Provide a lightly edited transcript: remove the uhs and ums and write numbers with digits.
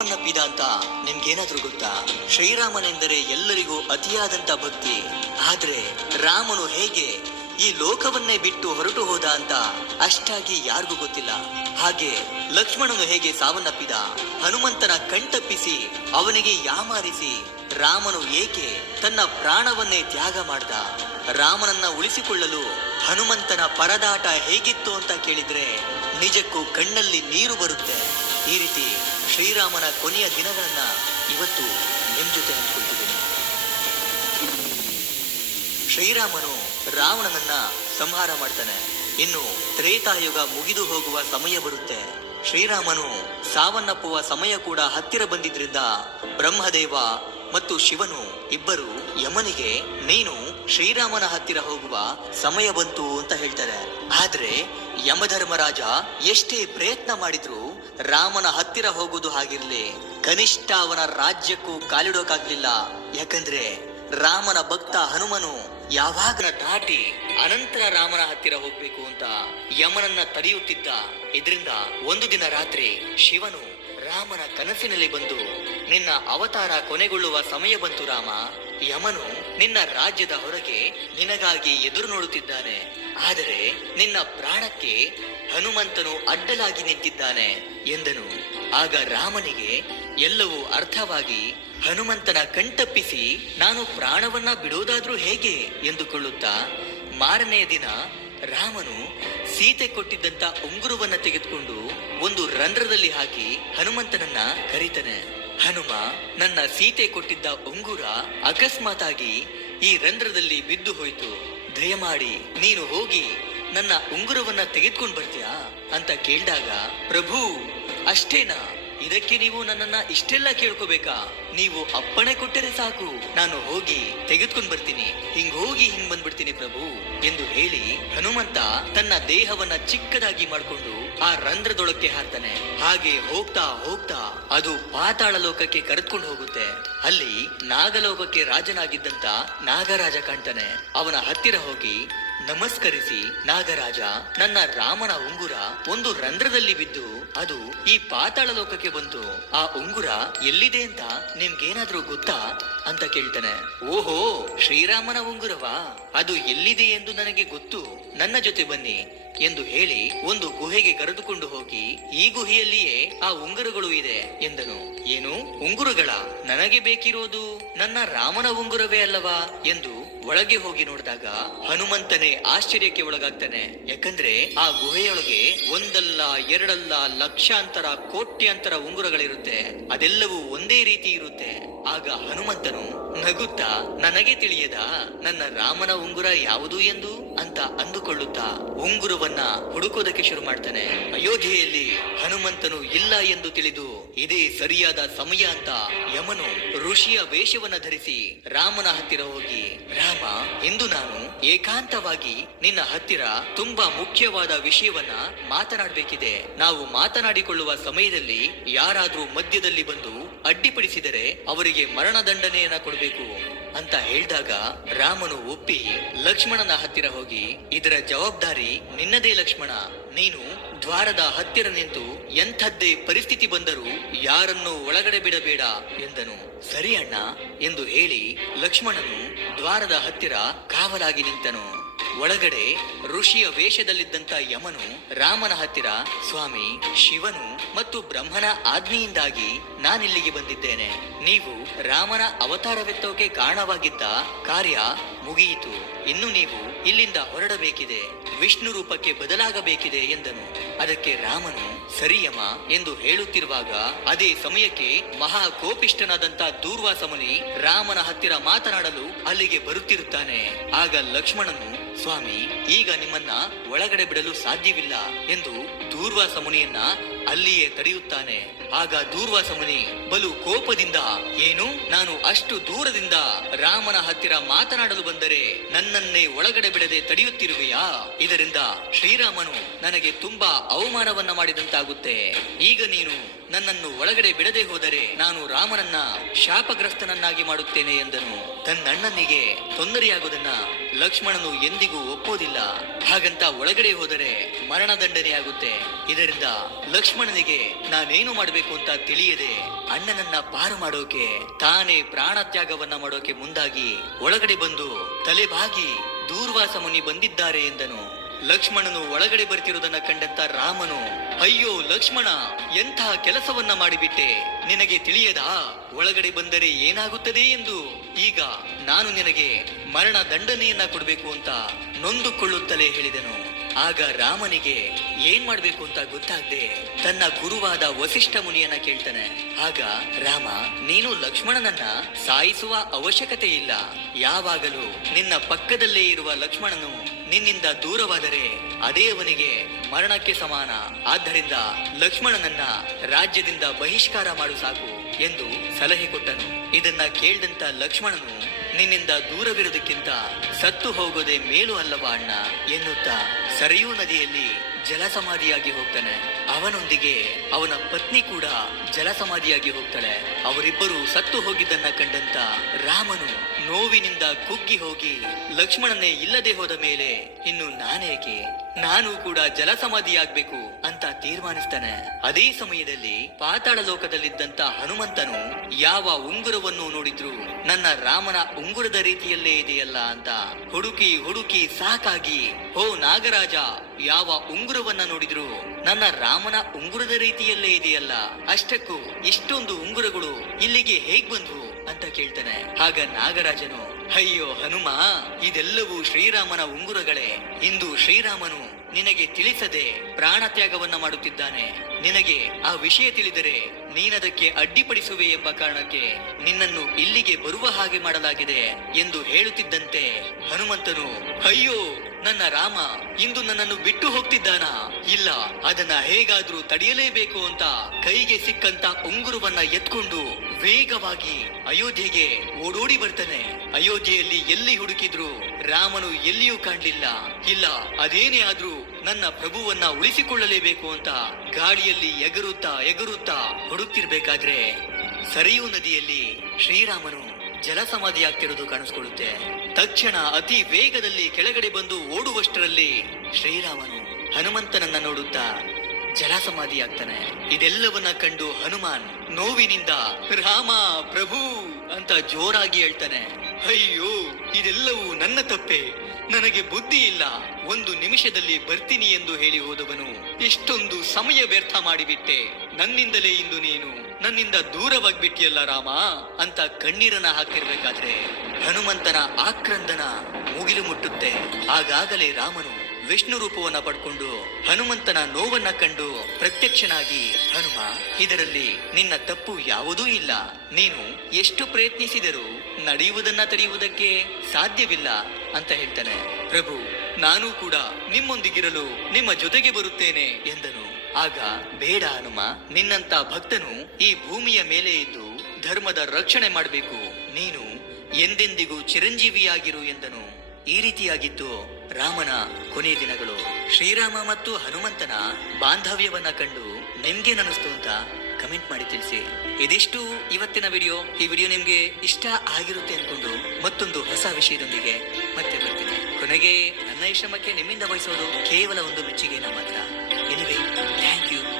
ಪಿದ ಅಂತ ನಿಮ್ಗೇನಾದ್ರೂ ಗೊತ್ತಾ? ಶ್ರೀರಾಮನೆಂದರೆ ಎಲ್ಲರಿಗೂ ಅತಿಯಾದಂತ ಭಕ್ತಿ. ಆದ್ರೆ ರಾಮನು ಹೇಗೆ ಈ ಲೋಕವನ್ನೇ ಬಿಟ್ಟು ಹೊರಟು ಹೋದ ಅಂತ ಅಷ್ಟಾಗಿ ಯಾರಿಗೂ ಗೊತ್ತಿಲ್ಲ. ಹಾಗೆ ಲಕ್ಷ್ಮಣನು ಹೇಗೆ ಸಾವನ್ನಪ್ಪಿದ, ಹನುಮಂತನ ಕಣ್ತಪ್ಪಿಸಿ ಅವನಿಗೆ ಯಾಮಾರಿಸಿ ರಾಮನು ಏಕೆ ತನ್ನ ಪ್ರಾಣವನ್ನೇ ತ್ಯಾಗ ಮಾಡ್ದ, ರಾಮನನ್ನ ಉಳಿಸಿಕೊಳ್ಳಲು ಹನುಮಂತನ ಪರದಾಟ ಹೇಗಿತ್ತು ಅಂತ ಕೇಳಿದ್ರೆ ನಿಜಕ್ಕೂ ಕಣ್ಣಲ್ಲಿ ನೀರು ಬರುತ್ತೆ. ಈ ರೀತಿ ಶ್ರೀರಾಮನ ಕೊನೆಯ ದಿನಗಳನ್ನ ಇವತ್ತು ನಿಮ್ ಜೊತೆ ಹಂಚ್ಕೊಳ್ತಿದ್ದೀನಿ. ಶ್ರೀರಾಮನು ರಾವಣನನ್ನ ಸಂಹಾರ ಮಾಡ್ತಾನೆ. ಇನ್ನು ತ್ರೇತಾಯುಗ ಮುಗಿದು ಹೋಗುವ ಸಮಯ ಬರುತ್ತೆ. ಶ್ರೀರಾಮನು ಸಾವನ್ನಪ್ಪುವ ಸಮಯ ಕೂಡ ಹತ್ತಿರ ಬಂದಿದ್ರಿಂದ ಬ್ರಹ್ಮದೇವ ಮತ್ತು ಶಿವನು ಇಬ್ಬರು ಯಮನಿಗೆ ನೀನು ಶ್ರೀರಾಮನ ಹತ್ತಿರ ಹೋಗುವ ಸಮಯ ಬಂತು ಅಂತ ಹೇಳ್ತಾರೆ. ಆದ್ರೆ ಯಮಧರ್ಮರಾಜ ಎಷ್ಟೇ ಪ್ರಯತ್ನ ಮಾಡಿದ್ರು ರಾಮನ ಹತ್ತಿರ ಹೋಗುವುದು ಹಾಗಿರ್ಲಿ, ಕನಿಷ್ಠ ಅವನ ರಾಜ್ಯಕ್ಕೂ ಕಾಲಿಡೋಕಾಗ್ಲಿಲ್ಲ. ಯಾಕಂದ್ರೆ ರಾಮನ ಭಕ್ತ ಹನುಮನು ಯಾವಾಗ ದಾಟಿ ಅನಂತರ ರಾಮನ ಹತ್ತಿರ ಹೋಗ್ಬೇಕು ಅಂತ ಯಮನನ್ನ ತಡೆಯುತ್ತಿದ್ದ. ಇದರಿಂದ ಒಂದು ದಿನ ರಾತ್ರಿ ಶಿವನು ರಾಮನ ಕನಸಿನಲ್ಲಿ ಬಂದು, ನಿನ್ನ ಅವತಾರ ಕೊನೆಗೊಳ್ಳುವ ಸಮಯ ಬಂತು ರಾಮ, ಯಮನು ನಿನ್ನ ರಾಜ್ಯದ ಹೊರಗೆ ನಿನಗಾಗಿ ಎದುರು ನೋಡುತ್ತಿದ್ದಾನೆ. ಆದರೆ ನಿನ್ನ ಪ್ರಾಣಕ್ಕೆ ಹನುಮಂತನು ಅಡ್ಡಲಾಗಿ ನಿಂತಿದ್ದಾನೆ ಎಂದನು. ಆಗ ರಾಮನಿಗೆ ಎಲ್ಲವೂ ಅರ್ಥವಾಗಿ ಹನುಮಂತನ ಕಣ್ತಪ್ಪಿಸಿ ನಾನು ಪ್ರಾಣವನ್ನ ಬಿಡೋದಾದ್ರೂ ಹೇಗೆ ಎಂದುಕೊಳ್ಳುತ್ತಾ ಮಾರನೆಯ ದಿನ ರಾಮನು ಸೀತೆ ಕೊಟ್ಟಿದ್ದಂತ ಉಂಗುರವನ್ನ ತೆಗೆದುಕೊಂಡು ಒಂದು ರಂಧ್ರದಲ್ಲಿ ಹಾಕಿ ಹನುಮಂತನನ್ನ ಕರೀತಾನೆ. ಹನುಮ, ನನ್ನ ಸೀತೆ ಕೊಟ್ಟಿದ್ದ ಉಂಗುರ ಅಕಸ್ಮಾತ್ ಆಗಿ ಈ ರಂಧ್ರದಲ್ಲಿ ಬಿದ್ದು ಹೋಯ್ತು, ದಯಮಾಡಿ ನೀನು ಹೋಗಿ ನನ್ನ ಉಂಗುರವನ್ನ ತೆಗೆದುಕೊಂಡು ಬರ್ತೀಯಾ ಅಂತ ಕೇಳಿದಾಗ, ಪ್ರಭು ಅಷ್ಟೇನಾ, ಇದಕ್ಕೆ ನೀವು ನನ್ನನ್ನ ಇಷ್ಟೆಲ್ಲ ಕೇಳ್ಕೋಬೇಕಾ? ನೀವು ಅಪ್ಪಣೆ ಕೊಟ್ಟರೆ ಸಾಕು, ನಾನು ಹೋಗಿ ತೆಗೆದುಕೊಂಡು ಬರ್ತೀನಿ, ಹಿಂಗ್ ಹೋಗಿ ಹಿಂಗ್ ಬಂದ್ಬಿಡ್ತೀನಿ ಪ್ರಭು ಎಂದು ಹೇಳಿ ಹನುಮಂತ ತನ್ನ ದೇಹವನ್ನ ಚಿಕ್ಕದಾಗಿ ಮಾಡಿಕೊಂಡು ಆ ರಂಧ್ರದೊಳಕ್ಕೆ ಹಾರ್ತಾನೆ. ಹಾಗೆ ಹೋಗ್ತಾ ಹೋಗ್ತಾ ಅದು ಪಾತಾಳ ಲೋಕಕ್ಕೆ ಕರೆದುಕೊಂಡು ಹೋಗುತ್ತೆ. ಅಲ್ಲಿ ನಾಗಲೋಕಕ್ಕೆ ರಾಜನಾಗಿದ್ದಂತ ನಾಗರಾಜ ಕಾಣ್ತಾನೆ. ಅವನ ಹತ್ತಿರ ಹೋಗಿ ನಮಸ್ಕರಿಸಿ, ನಾಗರಾಜ, ನನ್ನ ರಾಮನ ಉಂಗುರ ಒಂದು ರಂಧ್ರದಲ್ಲಿ ಬಿದ್ದು ಅದು ಈ ಪಾತಾಳ ಲೋಕಕ್ಕೆ ಬಂತು, ಆ ಉಂಗುರ ಎಲ್ಲಿದೆ ಅಂತ ನಿಮ್ಗೇನಾದ್ರೂ ಗೊತ್ತಾ ಅಂತ ಕೇಳ್ತಾನೆ. ಓಹೋ, ಶ್ರೀರಾಮನ ಉಂಗುರವಾ? ಅದು ಎಲ್ಲಿದೆ ಎಂದು ನನಗೆ ಗೊತ್ತು, ನನ್ನ ಜೊತೆ ಬನ್ನಿ ಎಂದು ಹೇಳಿ ಒಂದು ಗುಹೆಗೆ ಕರೆದುಕೊಂಡು ಹೋಗಿ ಈ ಗುಹೆಯಲ್ಲಿಯೇ ಆ ಉಂಗುರಗಳು ಇದೆ ಎಂದನು. ಏನು ಉಂಗುರಗಳ? ನನಗೆ ಬೇಕಿರೋದು ನನ್ನ ರಾಮನ ಉಂಗುರವೇ ಅಲ್ಲವಾ ಎಂದು ಒಳಗೆ ಹೋಗಿ ನೋಡಿದಾಗ ಹನುಮಂತನೇ ಆಶ್ಚರ್ಯಕ್ಕೆ ಒಳಗಾಗ್ತಾನೆ. ಯಾಕಂದ್ರೆ ಆ ಗುಹೆಯೊಳಗೆ ಒಂದಲ್ಲ ಎರಡಲ್ಲ ಲಕ್ಷಾಂತರ ಕೋಟ್ಯಾಂತರ ಉಂಗುರಗಳಿರುತ್ತೆ. ಅದೆಲ್ಲವೂ ಒಂದೇ ರೀತಿ ಇರುತ್ತೆ. ಆಗ ಹನುಮಂತನು ನಗುತ್ತಾ, ನನಗೆ ತಿಳಿಯದ ನನ್ನ ರಾಮನ ಉಂಗುರ ಯಾವುದು ಎಂದು ಅಂತ ಅಂದುಕೊಳ್ಳುತ್ತಾ ಉಂಗುರವನ್ನ ಹುಡುಕೋದಕ್ಕೆ ಶುರು ಮಾಡ್ತಾನೆ. ಅಯೋಧ್ಯೆಯಲ್ಲಿ ಹನುಮಂತನು ಇಲ್ಲ ಎಂದು ತಿಳಿದು ಇದೇ ಸರಿಯಾದ ಸಮಯ ಅಂತ ಯಮನು ಋಷಿಯ ವೇಷವನ್ನ ಧರಿಸಿ ರಾಮನ ಹತ್ತಿರ ಹೋಗಿ, ರಾಮ, ಇಂದು ನಾನು ಏಕಾಂತವಾಗಿ ನಿನ್ನ ಹತ್ತಿರ ತುಂಬಾ ಮುಖ್ಯವಾದ ವಿಷಯವನ್ನ ಮಾತನಾಡಬೇಕಿದೆ. ನಾವು ಮಾತನಾಡಿಕೊಳ್ಳುವ ಸಮಯದಲ್ಲಿ ಯಾರಾದ್ರೂ ಮಧ್ಯದಲ್ಲಿ ಬಂದು ಅಡ್ಡಿಪಡಿಸಿದರೆ ಅವರಿಗೆ ಮರಣದಂಡನೆಯನ್ನ ಕೊಡಬೇಕು ಅಂತ ಹೇಳಿದಾಗ ರಾಮನು ಒಪ್ಪಿ ಲಕ್ಷ್ಮಣನ ಹತ್ತಿರ ಹೋಗಿ, ಇದರ ಜವಾಬ್ದಾರಿ ನಿನ್ನದೇ ಲಕ್ಷ್ಮಣ, ನೀನು ದ್ವಾರದ ಹತ್ತಿರ ನಿಂತು ಎಂಥದ್ದೇ ಪರಿಸ್ಥಿತಿ ಬಂದರೂ ಯಾರನ್ನು ಒಳಗಡೆ ಬಿಡಬೇಡ ಎಂದನು. ಸರಿ ಅಣ್ಣ ಎಂದು ಹೇಳಿ ಲಕ್ಷ್ಮಣನು ದ್ವಾರದ ಹತ್ತಿರ ಕಾವಲಾಗಿ ನಿಂತನು. ಒಳಗಡೆ ಋಷಿಯ ವೇಷದಲ್ಲಿದ್ದಂತ ಯಮನು ರಾಮನ ಹತ್ತಿರ, ಸ್ವಾಮಿ, ಶಿವನು ಮತ್ತು ಬ್ರಹ್ಮನ ಆಜ್ಞೆಯಿಂದಾಗಿ ನಾನಿಲ್ಲಿಗೆ ಬಂದಿದ್ದೇನೆ. ನೀವು ರಾಮನ ಅವತಾರವೆತ್ತೋಕೆ ಕಾರಣವಾಗಿದ್ದ ಕಾರ್ಯ ಮುಗಿಯಿತು. ಇನ್ನು ನೀವು ಇಲ್ಲಿಂದ ಹೊರಡಬೇಕಿದೆ, ವಿಷ್ಣು ರೂಪಕ್ಕೆ ಬದಲಾಗಬೇಕಿದೆ ಎಂದನು. ಅದಕ್ಕೆ ರಾಮನು ಸರಿ ಯಮ ಎಂದು ಹೇಳುತ್ತಿರುವಾಗ ಅದೇ ಸಮಯಕ್ಕೆ ಮಹಾ ಕೋಪಿಷ್ಠನಾದಂತ ದೂರ್ವಾಸ ಮುನಿ ರಾಮನ ಹತ್ತಿರ ಮಾತನಾಡಲು ಅಲ್ಲಿಗೆ ಬರುತ್ತಿರುತ್ತಾನೆ. ಆಗ ಲಕ್ಷ್ಮಣನು, ಸ್ವಾಮಿ, ಈಗ ನಿಮ್ಮನ್ನ ಒಳಗಡೆ ಬಿಡಲು ಸಾಧ್ಯವಿಲ್ಲ ಎಂದು ದೂರ್ವಾಸ ಮುನಿಯನ್ನ ಅಲ್ಲಿಯೇ ತಡೆಯುತ್ತಾನೆ. ಆಗ ದೂರ್ವಾಸ ಮುನಿ ಬಲು ಕೋಪದಿಂದ, ಏನು, ನಾನು ಅಷ್ಟು ದೂರದಿಂದ ರಾಮನ ಹತ್ತಿರ ಮಾತನಾಡಲು ಬಂದರೆ ನನ್ನನ್ನೇ ಒಳಗಡೆ ಬಿಡದೆ ತಡೆಯುತ್ತಿರುವೆಯಾ? ಇದರಿಂದ ಶ್ರೀರಾಮನು ನನಗೆ ತುಂಬಾ ಅವಮಾನವನ್ನ ಮಾಡಿದಂತಾಗುತ್ತೆ. ಈಗ ನೀನು ನನ್ನನ್ನು ಒಳಗಡೆ ಬಿಡದೆ ಹೋದರೆ ನಾನು ರಾಮನನ್ನ ಶಾಪಗ್ರಸ್ತನನ್ನಾಗಿ ಮಾಡುತ್ತೇನೆ ಎಂದನು. ತನ್ನಣ್ಣನಿಗೆ ತೊಂದರೆಯಾಗುವುದನ್ನ ಲಕ್ಷ್ಮಣನು ಎಂದಿಗೂ ಒಪ್ಪೋದಿಲ್ಲ. ಹಾಗಂತ ಒಳಗಡೆ ಹೋದರೆ ಮರಣದಂಡನೆಯಾಗುತ್ತೆ. ಇದರಿಂದ ಲಕ್ಷ್ಮಣನಿಗೆ ನಾನೇನು ಮಾಡಬೇಕು ಅಂತ ತಿಳಿಯದೆ ಅಣ್ಣನನ್ನ ಪಾರು ಮಾಡೋಕೆ ತಾನೇ ಪ್ರಾಣ ತ್ಯಾಗವನ್ನ ಮಾಡೋಕೆ ಮುಂದಾಗಿ ಒಳಗಡೆ ಬಂದು ತಲೆಬಾಗಿ ದೂರ್ವಾಸ ಮುನಿ ಬಂದಿದ್ದಾರೆ ಎಂದನು. ಲಕ್ಷ್ಮಣನು ಒಳಗಡೆ ಬರ್ತಿರುವುದನ್ನ ಕಂಡಂತ ರಾಮನು, ಅಯ್ಯೋ ಲಕ್ಷ್ಮಣ, ಎಂಥ ಕೆಲಸವನ್ನ ಮಾಡಿಬಿಟ್ಟೆ, ನಿನಗೆ ತಿಳಿಯದಾ ಒಳಗಡೆ ಬಂದರೆ ಏನಾಗುತ್ತದೆ ಎಂದು? ಈಗ ನಾನು ನಿನಗೆ ಮರಣ ದಂಡನೆಯನ್ನ ಕೊಡಬೇಕು ಅಂತ ನೊಂದುಕೊಳ್ಳುತ್ತಲೇ ಹೇಳಿದನು. ಆಗ ರಾಮನಿಗೆ ಏನ್ ಮಾಡ್ಬೇಕು ಅಂತ ಗೊತ್ತಾಗದೆ ತನ್ನ ಗುರುವಾದ ವಸಿಷ್ಠ ಮುನಿಯನ್ನ ಕೇಳ್ತಾನೆ. ಆಗ ರಾಮ, ನೀನು ಲಕ್ಷ್ಮಣನನ್ನ ಸಾಯಿಸುವ ಅವಶ್ಯಕತೆ ಇಲ್ಲ. ಯಾವಾಗಲೂ ನಿನ್ನ ಪಕ್ಕದಲ್ಲೇ ಇರುವ ಲಕ್ಷ್ಮಣನು ನಿನ್ನಿಂದ ದೂರವಾದರೆ ಅದೇ ಅವನಿಗೆ ಮರಣಕ್ಕೆ ಸಮಾನ. ಆದ್ದರಿಂದ ಲಕ್ಷ್ಮಣನನ್ನ ರಾಜ್ಯದಿಂದ ಬಹಿಷ್ಕಾರ ಮಾಡು ಸಾಕು ಎಂದು ಸಲಹೆ ಕೊಟ್ಟನು. ಇದನ್ನ ಕೇಳಿದಂತ ಲಕ್ಷ್ಮಣನು, ನಿನ್ನಿಂದ ದೂರವಿರುವುದಕ್ಕಿಂತ ಸತ್ತು ಹೋಗೋದೇ ಮೇಲು ಅಲ್ಲವಾ ಅಣ್ಣ ಎನ್ನುತ್ತಾ ಸರಿಯೂ ನದಿಯಲ್ಲಿ ಜಲಸಮಾಧಿಯಾಗಿ ಹೋಗ್ತಾನೆ. ಅವನೊಂದಿಗೆ ಅವನ ಪತ್ನಿ ಕೂಡ ಜಲಸಮಾಧಿಯಾಗಿ ಹೋಗ್ತಾಳೆ. ಅವರಿಬ್ಬರು ಸತ್ತು ಹೋಗಿದ್ದನ್ನ ಕಂಡಂತ ರಾಮನು ನೋವಿನಿಂದ ಕುಗ್ಗಿ ಹೋಗಿ, ಲಕ್ಷ್ಮಣನೇ ಇಲ್ಲದೆ ಹೋದ ಮೇಲೆ ಇನ್ನು ನಾನೇಕೆ, ನಾನು ಕೂಡ ಜಲಸಮಾಧಿಯಾಗ್ಬೇಕು ಅಂತ ತೀರ್ಮಾನಿಸ್ತಾನೆ. ಅದೇ ಸಮಯದಲ್ಲಿ ಪಾತಾಳ ಲೋಕದಲ್ಲಿದ್ದಂತ ಹನುಮಂತನು ಯಾವ ಉಂಗುರವನ್ನು ನೋಡಿದ್ರು ನನ್ನ ರಾಮನ ಉಂಗುರದ ರೀತಿಯಲ್ಲೇ ಇದೆಯಲ್ಲ ಅಂತ ಹುಡುಕಿ ಹುಡುಕಿ ಸಾಕಾಗಿ, ಓ ನಾಗರಾಜ, ಯಾವ ಉಂಗುರವನ್ನ ನೋಡಿದ್ರು ನನ್ನ ರಾಮನ ಉಂಗುರದ ರೀತಿಯಲ್ಲೇ ಇದೆಯಲ್ಲ, ಅಷ್ಟಕ್ಕೂ ಇಷ್ಟೊಂದು ಉಂಗುರಗಳು ಇಲ್ಲಿಗೆ ಹೇಗ್ ಬಂದ್ವು ಅಂತ ಕೇಳ್ತಾನೆ. ಆಗ ನಾಗರಾಜನು, ಅಯ್ಯೋ ಹನುಮ, ಇದೆಲ್ಲವೂ ಶ್ರೀರಾಮನ ಉಂಗುರಗಳೇ. ಇಂದು ಶ್ರೀರಾಮನು ನಿನಗೆ ತಿಳಿಸದೆ ಪ್ರಾಣ ತ್ಯಾಗವನ್ನ ಮಾಡುತ್ತಿದ್ದಾನೆ. ನಿನಗೆ ಆ ವಿಷಯ ತಿಳಿದರೆ ನೀನದಕ್ಕೆ ಅಡ್ಡಿಪಡಿಸುವೆ ಎಂಬ ಕಾರಣಕ್ಕೆ ನಿನ್ನನ್ನು ಇಲ್ಲಿಗೆ ಬರುವ ಹಾಗೆ ಮಾಡಲಾಗಿದೆ ಎಂದು ಹೇಳುತ್ತಿದ್ದಂತೆ ಹನುಮಂತನು, ಅಯ್ಯೋ ನನ್ನ ರಾಮ ಇಂದು ನನ್ನನ್ನು ಬಿಟ್ಟು ಹೋಗ್ತಿದ್ದಾನಾ? ಇಲ್ಲ, ಅದನ್ನ ಹೇಗಾದ್ರೂ ತಡೆಯಲೇಬೇಕು ಅಂತ ಕೈಗೆ ಸಿಕ್ಕಂತ ಉಂಗುರವನ್ನ ಎತ್ಕೊಂಡು ವೇಗವಾಗಿ ಅಯೋಧ್ಯೆಗೆ ಓಡೋಡಿ ಬರ್ತಾನೆ. ಅಯೋಧ್ಯೆಯಲ್ಲಿ ಎಲ್ಲಿ ಹುಡುಕಿದ್ರು ರಾಮನು ಎಲ್ಲಿಯೂ ಕಾಣ್ಲಿಲ್ಲ. ಇಲ್ಲ, ಅದೇನೇ ಆದ್ರೂ ನನ್ನ ಪ್ರಭುವನ್ನ ಉಳಿಸಿಕೊಳ್ಳಲೇಬೇಕು ಅಂತ ಗಾಳಿಯಲ್ಲಿ ಎಗರುತ್ತಾ ಎಗರುತ್ತಾ ಹುಡುಕ್ತಿರ್ಬೇಕಾದ್ರೆ ಸರಿಯೂ ನದಿಯಲ್ಲಿ ಶ್ರೀರಾಮನು ಜಲಸಮಾಧಿಯಾಗ್ತಿರೋದು ಕಾಣಿಸ್ಕೊಳ್ಳುತ್ತೆ. ತಕ್ಷಣ ಅತಿ ವೇಗದಲ್ಲಿ ಕೆಳಗಡೆ ಬಂದು ಓಡುವಷ್ಟರಲ್ಲಿ ಶ್ರೀರಾಮನು ಹನುಮಂತನನ್ನ ನೋಡುತ್ತಾ ಜಲಸಮಾಧಿಯಾಗ್ತಾನೆ. ಇದೆಲ್ಲವನ್ನ ಕಂಡು ಹನುಮಾನ್ ನೋವಿನಿಂದ ರಾಮ ಪ್ರಭು ಅಂತ ಜೋರಾಗಿ ಹೇಳ್ತಾನೆ. ಅಯ್ಯೋ, ಇದೆಲ್ಲವೂ ನನ್ನ ತಪ್ಪೆ, ನನಗೆ ಬುದ್ಧಿ ಇಲ್ಲ. ಒಂದು ನಿಮಿಷದಲ್ಲಿ ಬರ್ತೀನಿ ಎಂದು ಹೇಳಿ ಹೋದವನು ಇಷ್ಟೊಂದು ಸಮಯ ವ್ಯರ್ಥ ಮಾಡಿಬಿಟ್ಟೆ. ನನ್ನಿಂದಲೇ ಇಂದು ನೀನು ನನ್ನಿಂದ ದೂರವಾಗ್ಬಿಟ್ಟಿಯಲ್ಲ ರಾಮ ಅಂತ ಕಣ್ಣೀರನ್ನ ಹಾಕಿರ್ಬೇಕಾದ್ರೆ ಹನುಮಂತನ ಆಕ್ರಂದನ ಮುಗಿಲು ಮುಟ್ಟುತ್ತೆ. ಆಗಾಗಲೇ ರಾಮನು ವಿಷ್ಣು ರೂಪವನ್ನ ಪಡ್ಕೊಂಡು ಹನುಮಂತನ ನೋವನ್ನ ಕಂಡು ಪ್ರತ್ಯಕ್ಷನಾಗಿ, ಹನುಮ, ಇದರಲ್ಲಿ ನಿನ್ನ ತಪ್ಪು ಯಾವುದೂ ಇಲ್ಲ. ನೀನು ಎಷ್ಟು ಪ್ರಯತ್ನಿಸಿದರೂ ನಡೆಯುವುದನ್ನ ತಡೆಯುವುದಕ್ಕೆ ಸಾಧ್ಯವಿಲ್ಲ ಅಂತ ಹೇಳ್ತಾನೆ. ಪ್ರಭು, ನಾನು ಕೂಡ ನಿಮ್ಮೊಂದಿಗಿರಲು ನಿಮ್ಮ ಜೊತೆಗೆ ಬರುತ್ತೇನೆ ಎಂದನು. ಆಗ, ಬೇಡ ಹನುಮ, ನಿನ್ನಂತ ಭಕ್ತನು ಈ ಭೂಮಿಯ ಮೇಲೆ ಇದ್ದು ಧರ್ಮದ ರಕ್ಷಣೆ ಮಾಡಬೇಕು. ನೀನು ಎಂದೆಂದಿಗೂ ಚಿರಂಜೀವಿಯಾಗಿರು ಎಂದನು. ಈ ರೀತಿಯಾಗಿದ್ದು ರಾಮನ ಕೊನೆಯ ದಿನಗಳು. ಶ್ರೀರಾಮ ಮತ್ತು ಹನುಮಂತನ ಬಾಂಧವ್ಯವನ್ನ ಕಂಡು ನಿಮ್ಗೇನನ್ನಿಸ್ತು ಅಂತ ಕಮೆಂಟ್ ಮಾಡಿ ತಿಳಿಸಿ. ಇದಿಷ್ಟು ಇವತ್ತಿನ ವಿಡಿಯೋ. ಈ ವಿಡಿಯೋ ನಿಮ್ಗೆ ಇಷ್ಟ ಆಗಿರುತ್ತೆ ಅನ್ಕೊಂಡು ಮತ್ತೊಂದು ಹೊಸ ವಿಷಯದೊಂದಿಗೆ ಮತ್ತೆ ಬರ್ತೀನಿ. ಕೊನೆಗೆ ನನ್ನ ಈ ಶ್ರಮಕ್ಕೆ ನಿಮ್ಮಿಂದ ಬಯಸೋದು ಕೇವಲ ಒಂದು ಮೆಚ್ಚುಗೆನ ಮಾತ್ರ. Anyway, thank you.